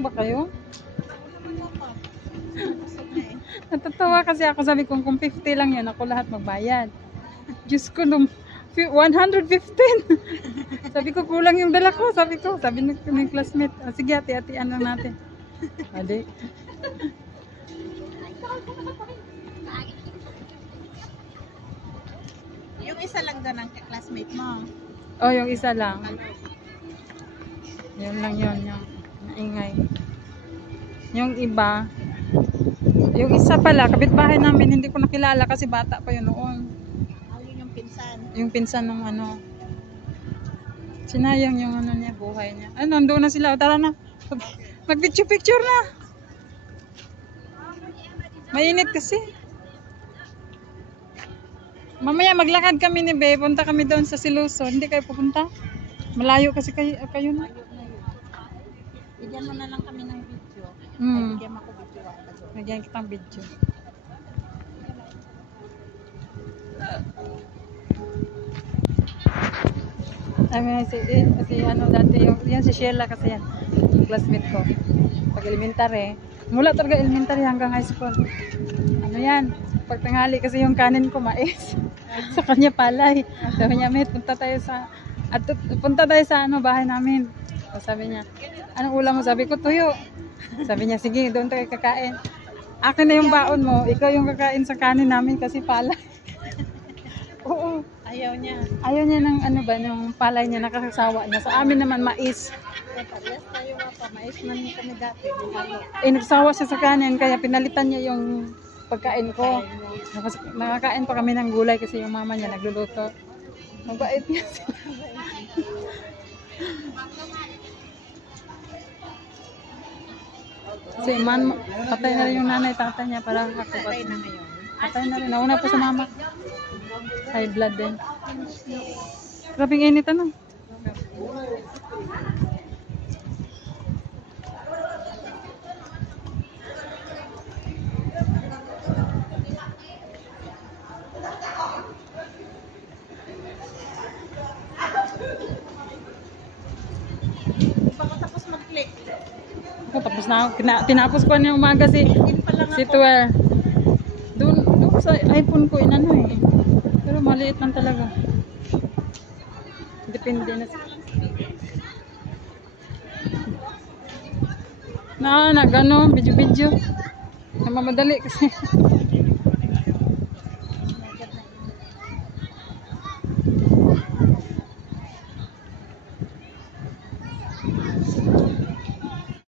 Busog ba kayo? Natatawa kasi ako, sabi ko kung 50 lang yan, ako lahat magbayad. Diyos ko, 115. Sabi ko, kulang yung dala ko. Sabi ng classmate, sige, hati-hatian lang natin. Adi. Yung isa lang doon ang classmate mo. Oh, yung isa lang. Yun lang yun, yung ingay. Yung iba, yung isa pala, kapitbahay namin, hindi ko nakilala kasi bata pa yun noon. Yun yung pinsan. Yung pinsan ng ano. Sinayang yung ano niya, buhay niya. Ay, nandun na sila. Tara na. Mag-picture na. Mainit kasi. Mamaya maglakad kami ni Be. Punta kami doon sa Siluso. Hindi kayo pupunta? Malayo kasi kayo na. Bigyan mo na lang kami ng video. Bigyan mo ako video. Nagyan kitang video. Si ano dati yan si Sheila kasi yan. Classmate ko. Pag elementary. Mula talaga elementary hanggang high school. Ano yan? Pag tanghali kasi yung kanin ko mais. Sa kanya palay. Sabi niya, mate, punta tayo sa ano bahay namin. Sabi niya, anong ulam mo? Sabi ko, tuyo. Sabi niya, sige, doon tayo kakain. Akin na yung baon mo, ikaw yung kakain sa kanin namin kasi palay. Oo. Ayaw niya. Ayaw niya ng ano ba, ng palay niya, nakakasawa niya. Sa amin naman, mais. Yes, tayo pa. Mais man kami dati. Nagsawa siya sa kanin, kaya pinalitan niya yung pagkain ko. Nakakain pa kami ng gulay kasi yung mama niya nagluluto. Mabait niya sila. Si man, patay na rin yung nanay, tatay niya, parang ako. Patay na ngayon. Patay na rin. Nauna po sa mama. High blood din. Grabing init ano. Tapos mag-click. Ako, tapos na ako. Tinapos ko na yung umaga si 12. Doon sa iPhone ko inano eh. Pero maliit lang talaga. Depende na. Na gano, video. Namamadali kasi.